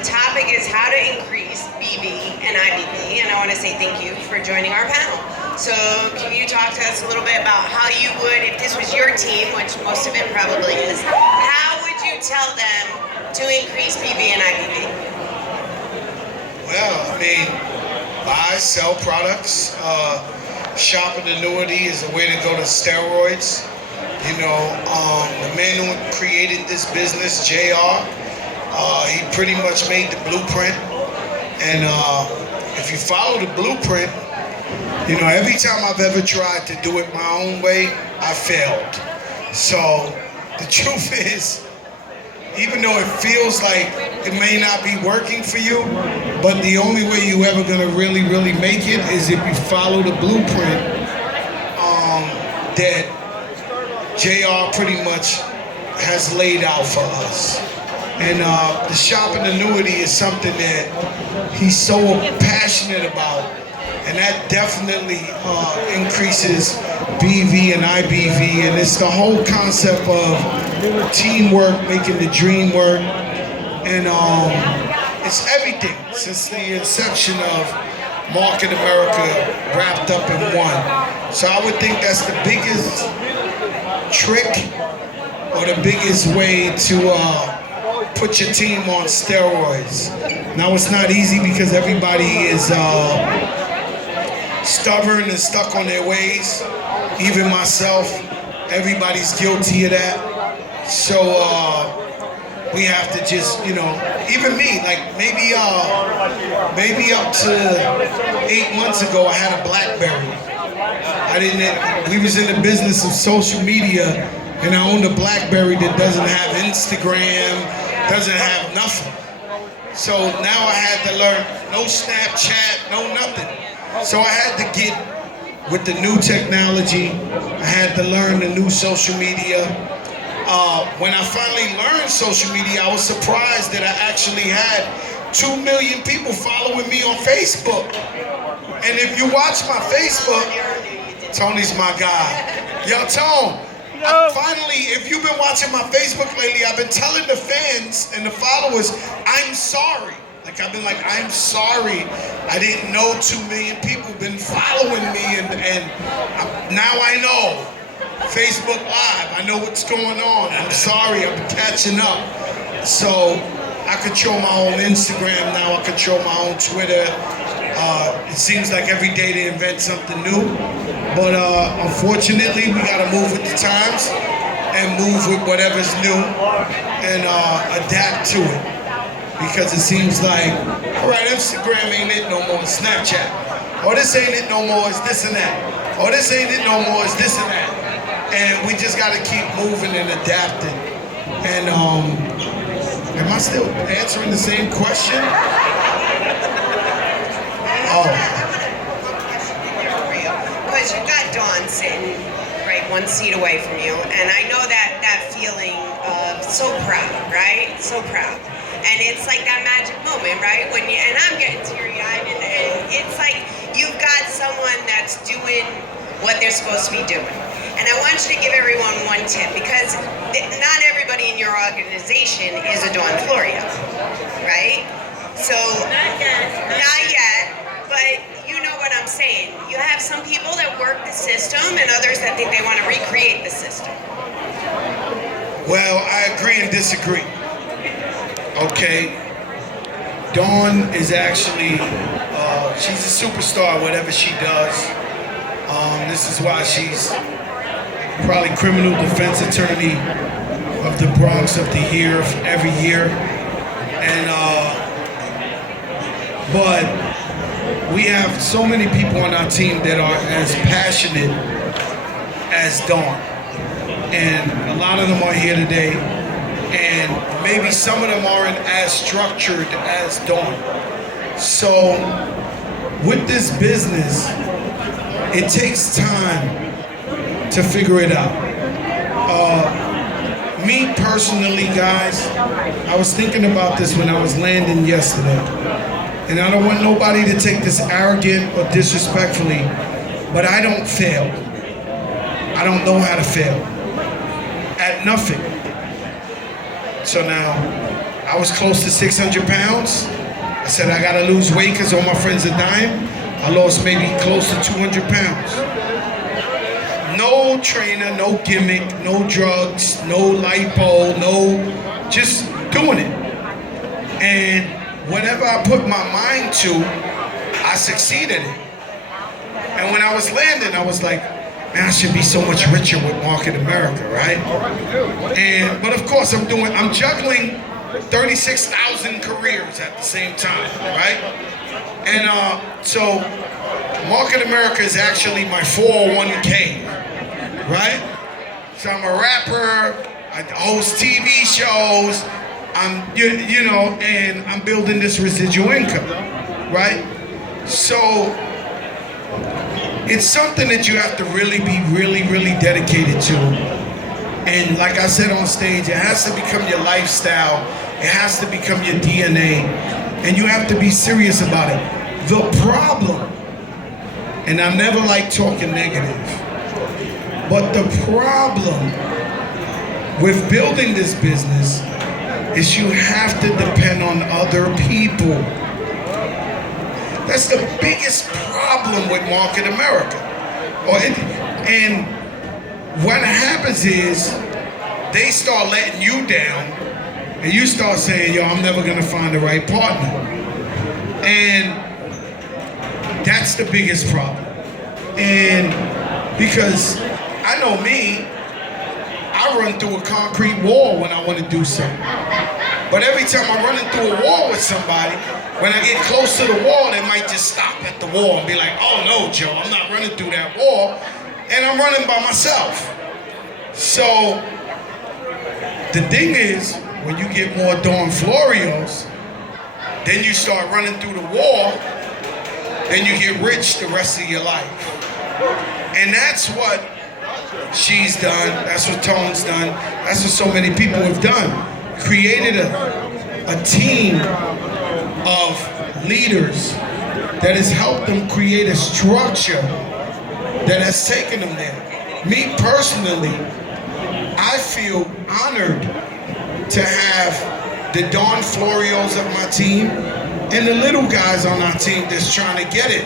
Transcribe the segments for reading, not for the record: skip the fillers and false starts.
The topic is how to increase BV and IBV, and I want to say thank you for joining our panel. So can you talk to us a little bit about how you would, if this was your team, which most of it probably is, how would you tell them to increase BV and IBV? Well, I mean, buy, sell products. Shopping annuity is a way to go to steroids. You know, the man who created this business, JR, he pretty much made the blueprint. And if you follow the blueprint, you know, every time I've ever tried to do it my own way, I failed. So the truth is, even though it feels like it may not be working for you, but the only way you ever gonna really make it is if you follow the blueprint that JR pretty much has laid out for us. And the shopping annuity is something that he's so passionate about, and that definitely increases BV and IBV, and it's the whole concept of teamwork, making the dream work, and it's everything since the inception of Market America wrapped up in one. So I would think that's the biggest trick or the biggest way to put your team on steroids. Now it's not easy because everybody is stubborn and stuck on their ways. Even myself, everybody's guilty of that. So we have to just, you know, even me, like maybe up to 8 months ago, I had a BlackBerry. We was in the business of social media, and I owned a BlackBerry that doesn't have Instagram, doesn't have nothing. So now I had to learn no Snapchat, no nothing. So I had to get with the new technology. I had to learn the new social media. When I finally learned social media, I was surprised that I actually had 2 million people following me on Facebook. And if you watch my Facebook, Tony's my guy. Yo, Tone, finally, if you've been watching my Facebook lately, I've been telling the fans and the followers, I'm sorry. Like, I've been like, I'm sorry. I didn't know 2 million people been following me, and now I know. Facebook Live, I know what's going on. I'm sorry, I'm catching up. So I control my own Instagram now, I control my own Twitter. It seems like every day they invent something new. But unfortunately, we gotta move with the times and move with whatever's new and adapt to it. Because it seems like, all right, Instagram ain't it no more, Snapchat. Or this ain't it no more, it's this and that. Or this ain't it no more, it's this and that. And we just gotta keep moving and adapting. And am I still answering the same question? Oh. Because you've got Dawn sitting right 1 seat away from you, and I know that feeling of so proud, right? So proud. And it's like that magic moment, right? When and I'm getting teary-eyed, and it's like you've got someone that's doing what they're supposed to be doing. And I want you to give everyone one tip, because not everybody in your organization is a Dawn Florio, right? So, not yet, but you know what I'm saying. You have some people that work the system and others that think they want to recreate the system. Well, I agree and disagree. Okay, Dawn is actually, she's a superstar, whatever she does. This is why she's probably criminal defense attorney of the Bronx of the year every year. And but we have so many people on our team that are as passionate as Dawn, and a lot of them are here today, and maybe some of them aren't as structured as Dawn. So with this business, it takes time to figure it out. Me personally, guys, I was thinking about this when I was landing yesterday, and I don't want nobody to take this arrogant or disrespectfully, but I don't fail. I don't know how to fail at nothing. So now, I was close to 600 pounds. I said, I gotta lose weight because all my friends are dying. I lost maybe close to 200 pounds. No trainer, no gimmick, no drugs, no lipo, just doing it. And whatever I put my mind to, I succeeded in. And when I was landing, I was like, man, I should be so much richer with Market America, right? But of course, I'm juggling 36,000 careers at the same time, right? And so Market America is actually my 401k, right? So I'm a rapper, I host TV shows, and I'm building this residual income, right? So it's something that you have to really be really dedicated to. And like I said on stage, it has to become your lifestyle. It has to become your DNA. And you have to be serious about it. The problem, and I never like talking negative, but the problem with building this business is you have to depend on other people. That's the biggest problem with Market America. And what happens is they start letting you down and you start saying, yo, I'm never gonna find the right partner. And that's the biggest problem. And because I know me, I run through a concrete wall when I want to do something. But every time I'm running through a wall with somebody, when I get close to the wall, they might just stop at the wall and be like, oh no, Joe, I'm not running through that wall. And I'm running by myself. So the thing is, when you get more Dawn Florios, then you start running through the wall, then you get rich the rest of your life. And that's what she's done, that's what Tone's done, that's what so many people have done. Created a team of leaders that has helped them create a structure that has taken them there. Me personally, I feel honored to have the Dawn Florios of my team and the little guys on our team that's trying to get it.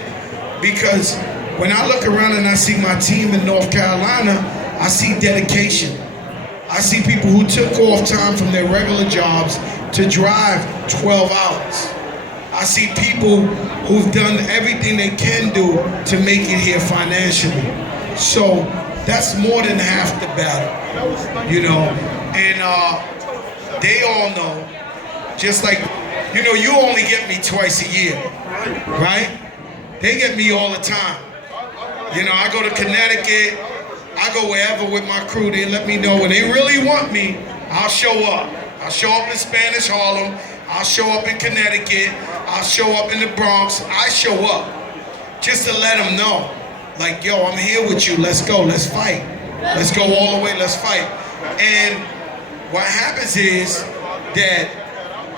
Because when I look around and I see my team in North Carolina, I see dedication. I see people who took off time from their regular jobs to drive 12 hours. I see people who've done everything they can do to make it here financially. So that's more than half the battle, you know? And they all know, just like, you know, you only get me twice a year, right? They get me all the time. You know, I go to Connecticut, I go wherever with my crew, they let me know when they really want me, I'll show up. I'll show up in Spanish Harlem, I'll show up in Connecticut, I'll show up in the Bronx, I show up. Just to let them know, like, yo, I'm here with you, let's go, let's fight. Let's go all the way, let's fight. And what happens is that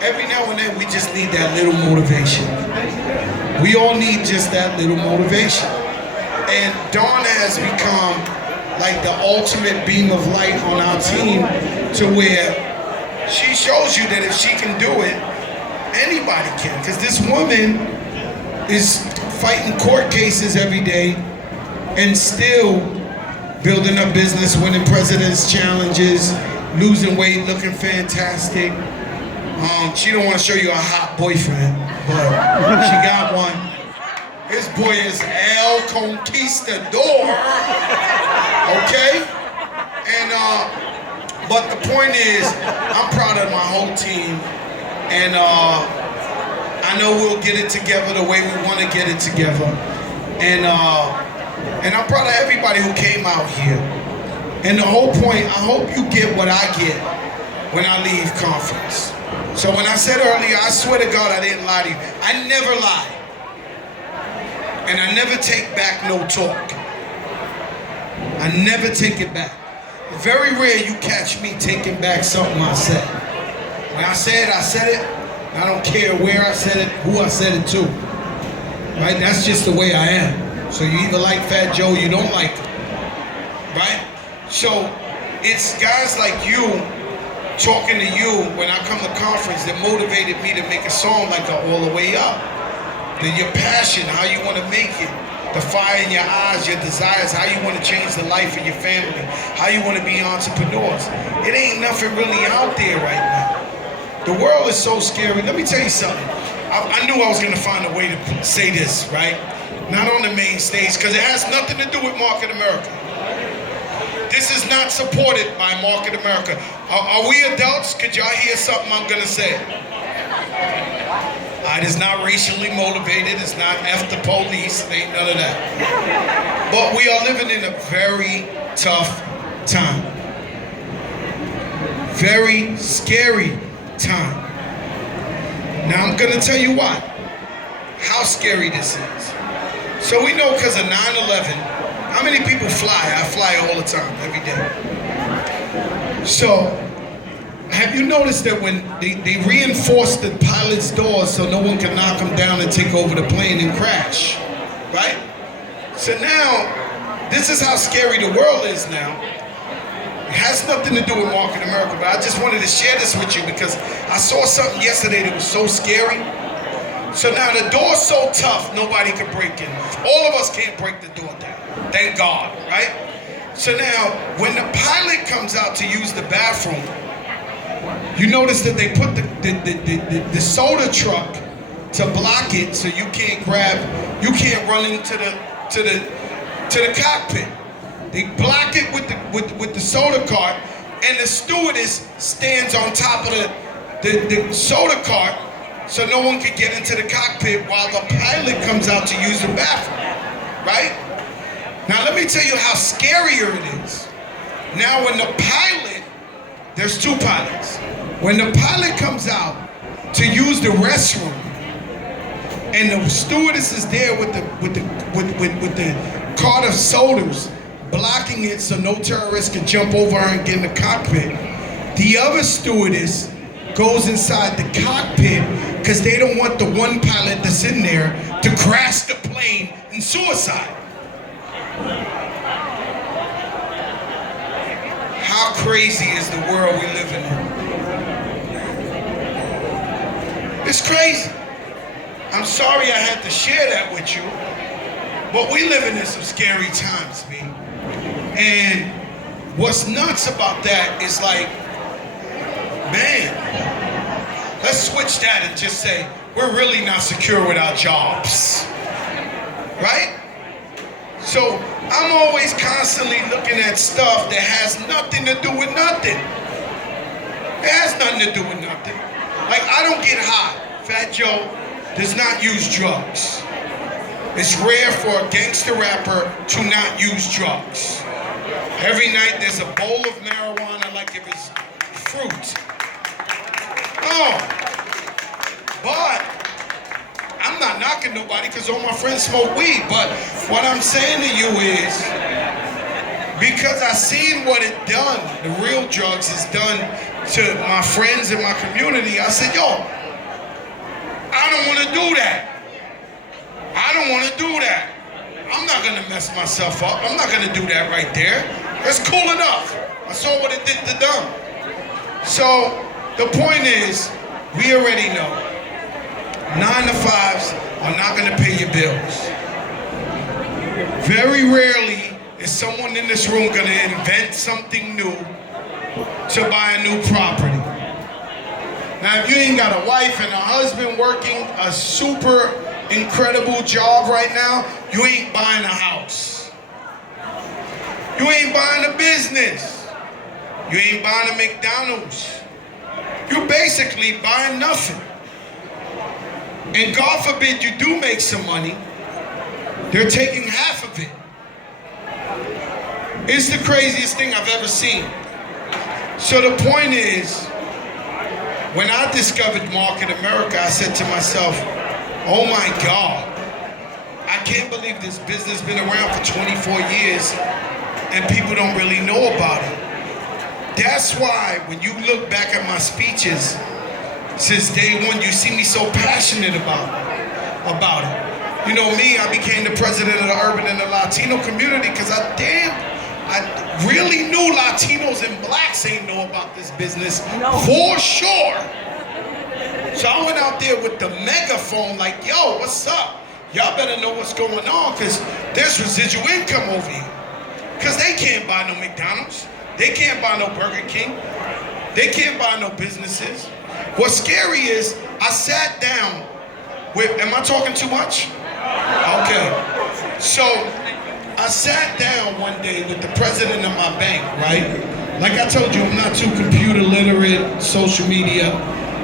every now and then we just need that little motivation. We all need just that little motivation. And Dawn has become like the ultimate beam of light on our team, to where she shows you that if she can do it, anybody can. Because this woman is fighting court cases every day and still building a business, winning president's challenges, losing weight, looking fantastic. She don't want to show you a hot boyfriend, but she got one. His boy is El Conquistador, okay? And, but the point is, I'm proud of my whole team, and I know we'll get it together the way we want to get it together. And I'm proud of everybody who came out here. And the whole point, I hope you get what I get when I leave conference. So when I said earlier, I swear to God I didn't lie to you. I never lie. And I never take back no talk. I never take it back. Very rare you catch me taking back something I said. When I said it. I don't care where I said it, who I said it to. Right? That's just the way I am. So you either like Fat Joe or you don't like him. Right? So it's guys like you talking to you when I come to conference that motivated me to make a song like All the Way Up. Your passion, how you want to make it, the fire in your eyes, your desires, how you want to change the life of your family, how you want to be entrepreneurs. It ain't nothing really out there right now. The world is so scary. Let me tell you something. I knew I was going to find a way to say this, right? Not on the main stage, because it has nothing to do with Market America. This is not supported by Market America. Are we adults? Could y'all hear something I'm going to say? It is not racially motivated. It's not F the police. It ain't none of that. But we are living in a very tough time. Very scary time. Now I'm going to tell you what. How scary this is. So we know because of 9/11. How many people fly? I fly all the time, every day. So, have you noticed that when they reinforced the pilot's doors so no one can knock them down and take over the plane and crash, right? So now, this is how scary the world is now. It has nothing to do with Market America, but I just wanted to share this with you because I saw something yesterday that was so scary. So now the door's so tough, nobody can break in. All of us can't break the door down. Thank God, right? So now, when the pilot comes out to use the bathroom, you notice that they put the soda truck to block it so you can't run into the cockpit. They block it with the soda cart, and the stewardess stands on top of the soda cart so no one can get into the cockpit while the pilot comes out to use the bathroom, right? Now let me tell you how scarier it is. Now when the pilot, there's two pilots. When the pilot comes out to use the restroom, and the stewardess is there with the cart of sodas, blocking it so no terrorist can jump over her and get in the cockpit, the other stewardess goes inside the cockpit because they don't want the one pilot that's in there to crash the plane in suicide. How crazy is the world we live in? It's crazy. I'm sorry I had to share that with you, but we living in some scary times, man. And what's nuts about that is like, man, let's switch that and just say, we're really not secure with our jobs, right? So I'm always constantly looking at stuff that has nothing to do with nothing. It has nothing to do with nothing. Like, I don't get high. Fat Joe does not use drugs. It's rare for a gangster rapper to not use drugs. Every night there's a bowl of marijuana like if it's fruit. Oh, but I'm not knocking nobody because all my friends smoke weed. But what I'm saying to you is, because I seen what it done, the real drugs is done to my friends in my community, I said, yo, I don't want to do that. I don't want to do that. I'm not going to mess myself up. I'm not going to do that right there. It's cool enough. I saw what it did to them. So the point is, we already know 9 to 5s are not going to pay your bills. Very rarely is someone in this room going to invent something new to buy a new property. Now, if you ain't got a wife and a husband working a super incredible job right now, you ain't buying a house. You ain't buying a business. You ain't buying a McDonald's. You're basically buying nothing. And God forbid you do make some money, they're taking half of it. It's the craziest thing I've ever seen. So the point is, when I discovered Market America, I said to myself, oh my God, I can't believe this business has been around for 24 years and people don't really know about it. That's why when you look back at my speeches, since day one, you see me so passionate about it. You know me, I became the president of the urban and the Latino community because I damn I really knew Latinos and blacks ain't know about this business No. for sure. So I went out there with the megaphone like, yo, what's up? Y'all better know what's going on because there's residual income over here. Because they can't buy no McDonald's. They can't buy no Burger King. They can't buy no businesses. What's scary is I sat down with, am I talking too much? Okay. So I sat down one day with the president of my bank, right? Like I told you, I'm not too computer literate, social media.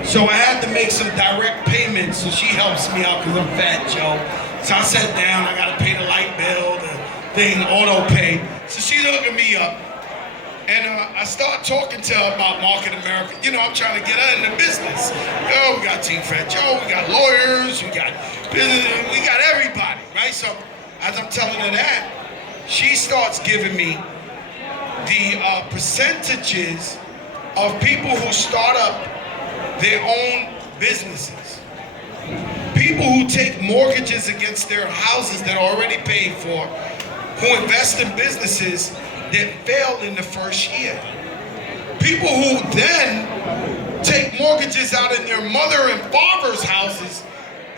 So I had to make some direct payments, so she helps me out because I'm fat, Joe. So I sat down, I gotta pay the light bill, the thing, auto pay. So she's hooking me up. And I start talking to her about Market America. You know, I'm trying to get her in the business. Oh, we got Team Fat Joe, we got lawyers, we got business, we got everybody, right? So as I'm telling her that, she starts giving me the percentages of people who start up their own businesses. People who take mortgages against their houses that are already paid for, who invest in businesses that fail in the first year. People who then take mortgages out in their mother and father's houses,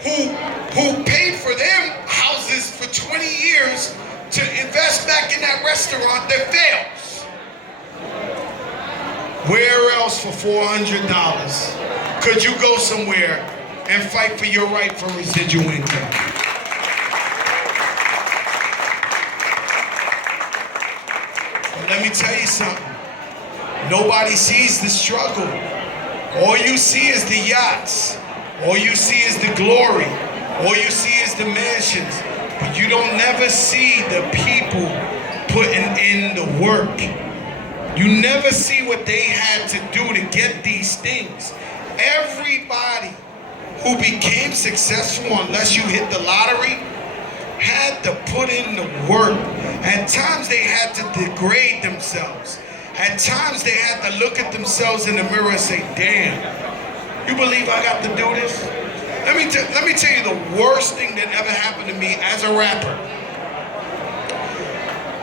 who paid for them houses for 20 years to invest back in that restaurant that fails. Where else for $400 could you go somewhere and fight for your right for residual income? But let me tell you something. Nobody sees the struggle. All you see is the yachts. All you see is the glory. All you see is the mansions. But you don't never see the people putting in the work. You never see what they had to do to get these things. Everybody who became successful, unless you hit the lottery, had to put in the work. At times they had to degrade themselves. At times they had to look at themselves in the mirror and say, damn, you believe I got to do this? Let me tell you the worst thing that ever happened to me as a rapper.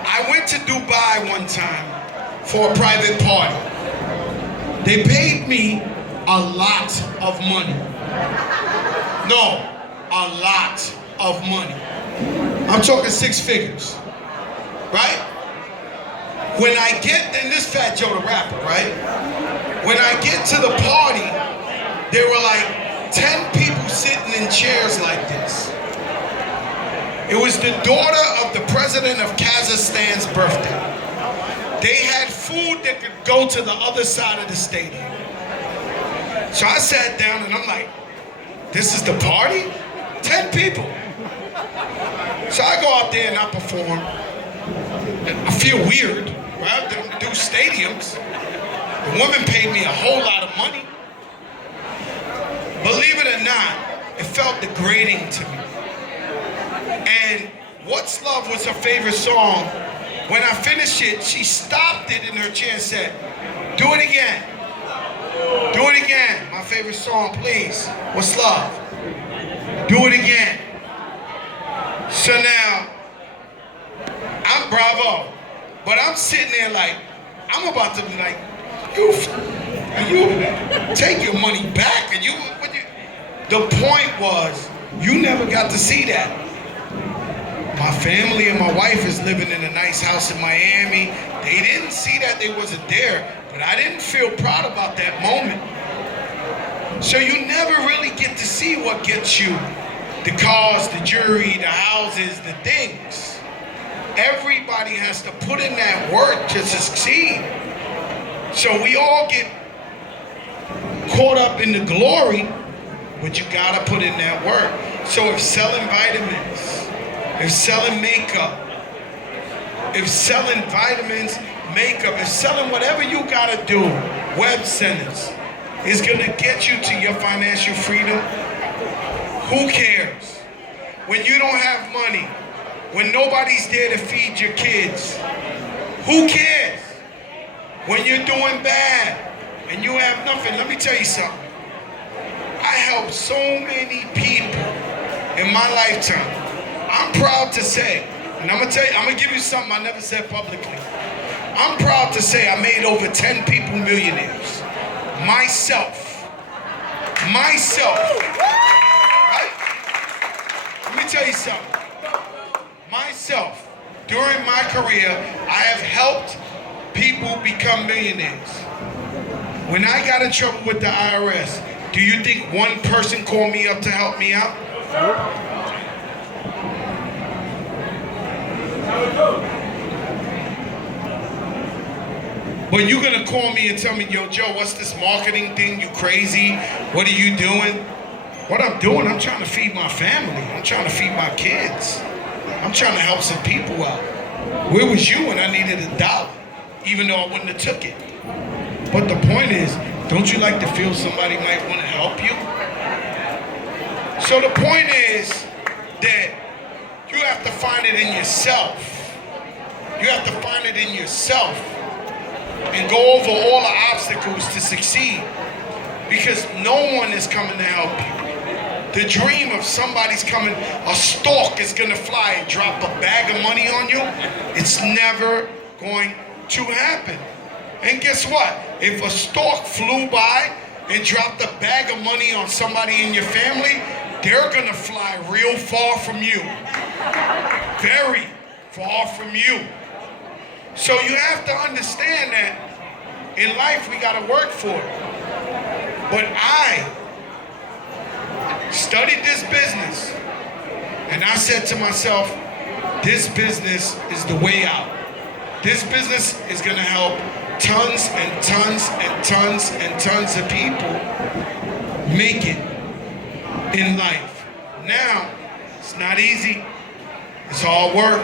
I went to Dubai one time for a private party. They paid me a lot of money. No, a lot of money. I'm talking 6 figures, right? When I get, and this Fat Joe the rapper, right? When I get to the party, there were like 10 people sitting in chairs like this. It was the daughter of the president of Kazakhstan's birthday. They had food that could go to the other side of the stadium. So I sat down and I'm like, this is the party? 10 people. So I go out there and I perform. I feel weird, right? I do stadiums. The woman paid me a whole lot of money. Believe it or not, it felt degrading to me. And What's Love was her favorite song. When I finished it, she stopped it in her chair and said, do it again. Do it again. My favorite song, please. What's Love? Do it again. So now, I'm Bravo. But I'm sitting there like, I'm about to be like, you take your money back. And the point was, you never got to see that. My family and my wife is living in a nice house in Miami. They didn't see that, they wasn't there, but I didn't feel proud about that moment. So you never really get to see what gets you. The cars, the jewelry, the houses, the things. Everybody has to put in that work to succeed. So we all get caught up in the glory, but you gotta put in that work. So if selling vitamins, if selling makeup, if selling vitamins, makeup, if selling whatever you gotta do, web centers, is gonna get you to your financial freedom, who cares? When you don't have money, when nobody's there to feed your kids, who cares? When you're doing bad and you have nothing, let me tell you something. I helped so many people in my lifetime. I'm proud to say And I'm gonna tell you, I'm gonna give you something I never said publicly. I'm proud to say I made over 10 people millionaires. Myself. Right? Let me tell you something. Myself, during my career, I have helped people become millionaires. When I got in trouble with the IRS, do you think one person called me up to help me out? But you're gonna call me and tell me, yo, Joe, what's this marketing thing? You crazy? What are you doing? What I'm doing, I'm trying to feed my family. I'm trying to feed my kids. I'm trying to help some people out. Where was you when I needed $1? Even though I wouldn't have took it. But the point is, don't you like to feel somebody might want to help you? So the point is that you have to find it in yourself. You have to find it in yourself and go over all the obstacles to succeed, because no one is coming to help you. The dream of somebody's coming, a stork is gonna fly and drop a bag of money on you, it's never going to happen. And guess what? If a stork flew by and dropped a bag of money on somebody in your family, they're gonna fly real far from you. Very far from you. So you have to understand that in life we gotta work for it. But I studied this business and I said to myself, this business is the way out. This business is gonna help tons and tons and tons and tons of people make it in life. Now, it's not easy. It's hard work.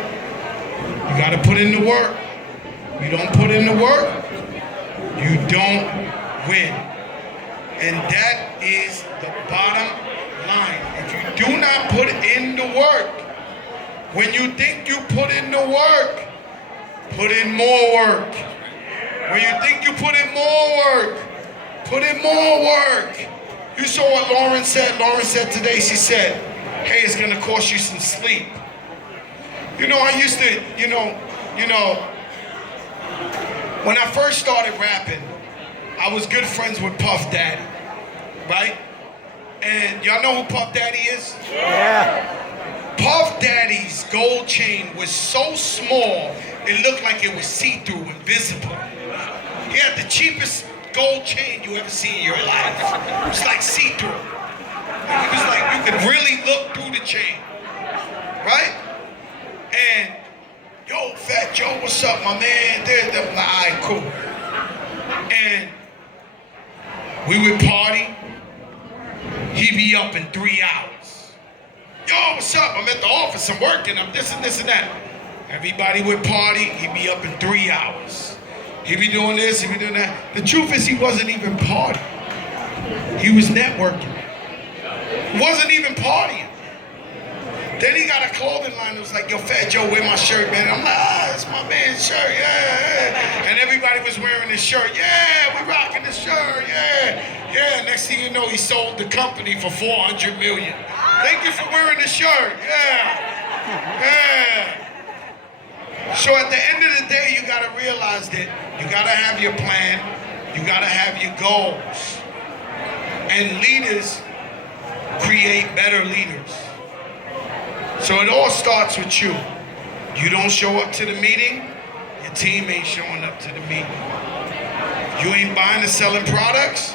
You gotta put in the work. You don't put in the work, you don't win. And that is the bottom line. If you do not put in the work, when you think you put in the work, put in more work. When you think you put in more work, put in more work. You saw what Lauren said. Lauren said today, she said, hey, it's gonna cost you some sleep. You know, I used to, when I first started rapping, I was good friends with Puff Daddy, right? And y'all know who Puff Daddy is? Yeah. Puff Daddy's gold chain was so small, it looked like it was see-through, invisible. He had the cheapest gold chain you ever see in your life. It was like see-through. It was like you could really look through the chain, right? And yo, Fat Joe, what's up, my man? There's the, all right, cool. And we would party. He'd be up in 3 hours. Yo, what's up? I'm at the office, I'm working, I'm this and this and that. Everybody would party, he'd be up in 3 hours. He'd be doing this, he'd be doing that. The truth is he wasn't even partying. He was networking. He wasn't even partying. Then he got a clothing line that was like, yo, Fat Joe, wear my shirt, man. I'm like, it's my man's shirt, yeah. And everybody was wearing his shirt. Yeah, we rocking the shirt, yeah. Yeah, next thing you know, he sold the company for $400 million. Thank you for wearing the shirt, yeah. Yeah. So at the end of the day, you gotta realize that you gotta have your plan, you gotta have your goals. And leaders create better leaders. So it all starts with you. You don't show up to the meeting, your team ain't showing up to the meeting. You ain't buying or selling products,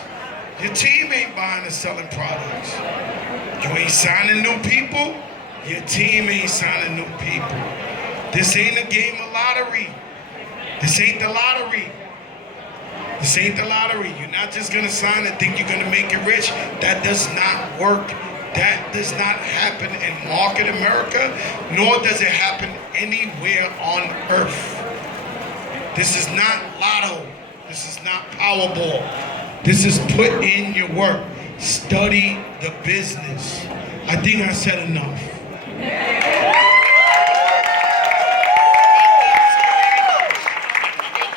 your team ain't buying or selling products. You ain't signing new people, your team ain't signing new people. This ain't a game of lottery. This ain't the lottery. This ain't the lottery. You're not just gonna sign and think you're gonna make it rich. That does not work. That does not happen in market America, nor does it happen anywhere on earth. This is not lotto. This is not Powerball. This is put in your work. Study the business. I think I said enough.